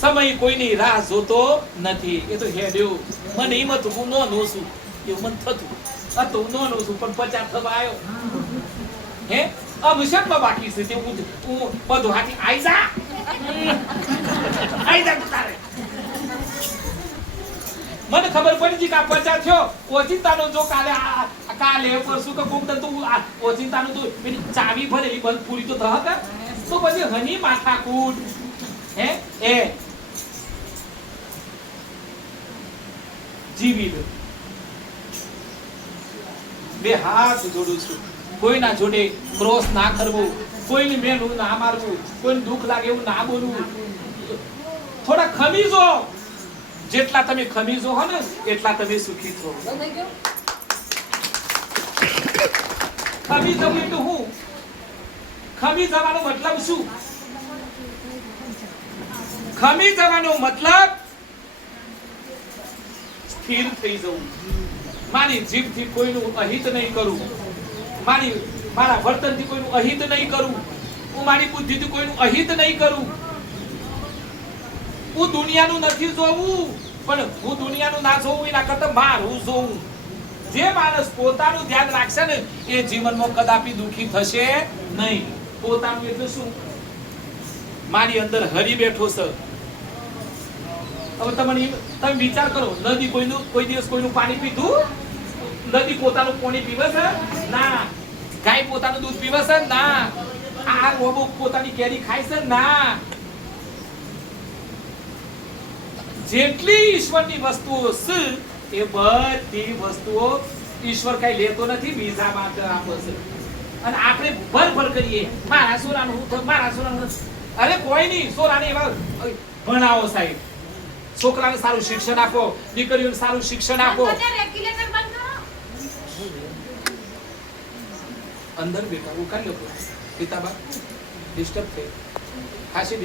સમય કોઈની રાહ જોતો નથી. એ તો હેડ્યો. મને એમ હતું હું નો છું એવું મન થતું હતું. નો છું પણ 50 થવા આવ્યો. હે અભિષેકમાં બાકી છે તે હું બધું હાથી આઈ જા તારે. મને ખબર પડી છે કે આ 50 થયો. ઓચિંતાનો જો કાલે પરસું કે કોક તું ઓચિંતાનું તો પેલી ચાવી ભરેલી બંધ પૂરી તો થહ કે તો પછી હની માથા કૂટ. હે એ જીવી લો. બે હાથ જોડું છું. કોઈના જોડે ક્રોસ ના કરવો, કોઈની મેલું ના મારવું, કોઈને દુઃખ લાગે એવું ના બોલવું. થોડા ખમીજો. જેટલા તમે ખમીજો હો ને એટલા તમે સુખી છો. ખમી જવું એટલે હું? ખમી જવાનો મતલબ શું? ખમી જવાનો મતલબ સ્થિર થઈ જવું. મારી જીભથી કોઈનું અહિત નહીં કરું, મારા વર્તનથી કોઈનું અહિત નહીં કરું, હું મારી બુદ્ધિથી કોઈનું અહિત નહીં કરું. હું દુનિયાનું નથી જોવું, પણ હું દુનિયાનું ના જોવું એના કરતા મારું જોવું. જે માણસ પોતાનું ધ્યાન રાખશે ને એ જીવનમાં કદાપી દુખી થશે નહીં. પોતાનું એટલે શું? મારી અંદર હરી બેઠો છે. હવે તમે વિચાર કરો, નદી કોઈ દિવસ કોઈનું પાણી પીધું? નદી પોતાનું પાણી પીવે છે? ના. ગાય પોતાનું દૂધ પીવે છે? ના. આ રોબો પોતાની કેરી ખાય છે? ના. જેટલી ઈશ્વરની વસ્તુઓ છે એ બધી વસ્તુઓ ઈશ્વર કઈ લેતો નથી, બીજા માટે આપે છે. અને આપણે ભર કરીએ મારા સોરાનું મારા સોરાનું. અરે કોઈ નહીં. સોરાને એવા ભણાવો સાહેબ, છોકરાને સારું શિક્ષણ આપો, દીકરીઓને સારું શિક્ષણ આપો. અંદર બેઠા હું કાઢ લો પિતાબા ડિસ્ટર્બ થઈ ખાસી